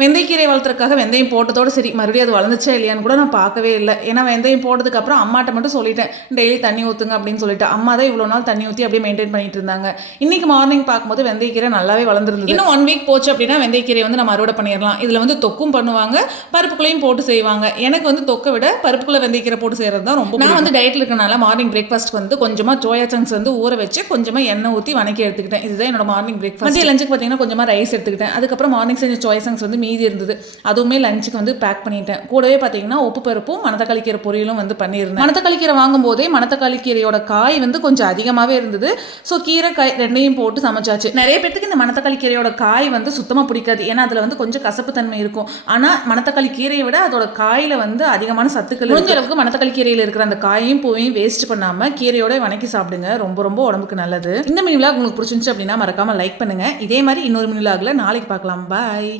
வெந்தயக்கீரை வளர்த்துறதுக்காக வெந்தயம் போட்டதோடு சரி, மறுபடியும் அது வளர்ந்துச்சா இல்லையான்னு கூட நான் பார்க்கவே இல்லை. ஏன்னா வெந்தயம் போட்டதுக்கப்புறம் அம்மாட்ட மட்டும் சொல்லிட்டேன், டெய்லி தண்ணி ஊற்றுங்க அப்படின்னு சொல்லிட்டு. அம்மா தான் இவ்வளோ நாள் தண்ணி ஊற்றி அப்படியே மெயின்டைன் பண்ணிட்டு இருந்தாங்க. இன்னைக்கு மார்னிங் பார்க்கும்போது வெந்தயக்கீரை நல்லாவே வளர்ந்துருந்தது. இன்னும் 1 வீக் போச்சு அப்படின்னா வெந்தயக்கீரை வந்து நம்ம அறுவடை பண்ணிடலாம். இதில் வந்து தொக்கும் பண்ணுவாங்க, பருப்புக்குள்ளையும் போட்டு செய்வாங்க. எனக்கு வந்து தொக்கை விட பருப்புக்குள்ள வெந்தயக்கீரை போட்டு செய்கிறது தான் ரொம்ப. நான் வந்து டயட்டில் இருக்கனால மார்னிங் பிரேக்ஃபாஸ்ட் வந்து கொஞ்சமாக சோயா சங்க்ஸ் வந்து ஊற வச்சு கொஞ்சமாக எண்ணெய் ஊற்றி வணக்கி எடுத்துக்கிட்டேன். இதுதான் என்னோட மார்னிங் பிரேக்ஃபாஸ்ட். மதிய லஞ்சுக்கு பார்த்தீங்கன்னா கொஞ்சமாக ரைஸ் எடுத்துக்கிட்டேன். அதுக்கப்புறம் மார்னிங் செஞ்ச சோயா சங்க்ஸ் வந்து மீதி இருந்தது, அதுவுமே லஞ்சுக்கு வந்து பேக் பண்ணிட்டேன். கூடவே பார்த்தீங்கன்னா உப்பு பருப்பும் மணத்தக்காளி கீரை பொரியலும் வந்து பண்ணியிருந்தேன். மணத்தக்காளி கீரை வாங்கும் போதே மணத்தக்காளி கீரையோட காய் வந்து கொஞ்சம் அதிகமாகவே இருந்தது. ஸோ கீரை காய் ரெண்டையும் போட்டு சமைச்சாச்சு. நிறைய பேருக்கு இந்த மணத்தக்காளி கீரையோட காய் வந்து சுத்தமாக பிடிக்காது, ஏன்னா அதில் வந்து கொஞ்சம் கசப்பு தன்மை இருக்கும். ஆனால் மணத்தக்காளி கீரையை விட அதோட காயில் வந்து அதிகமான சத்துக்கள். முடிஞ்ச அளவுக்கு மணத்தக்காளி கீரையில் இருக்கிற அந்த காயையும் பூவையும் வேஸ்ட் பண்ணாமல் கீரையோட வணக்கி சாப்பிடுங்க, ரொம்ப ரொம்ப உடம்புக்கு நல்லது. இந்த மினி விலாக் உங்களுக்கு பிடிச்சிருந்துச்சு அப்படின்னா மறக்காம லைக் பண்ணுங்க. இதே மாதிரி இன்னொரு மினி விலாக்ல நாளைக்கு பார்க்கலாம். பாய்.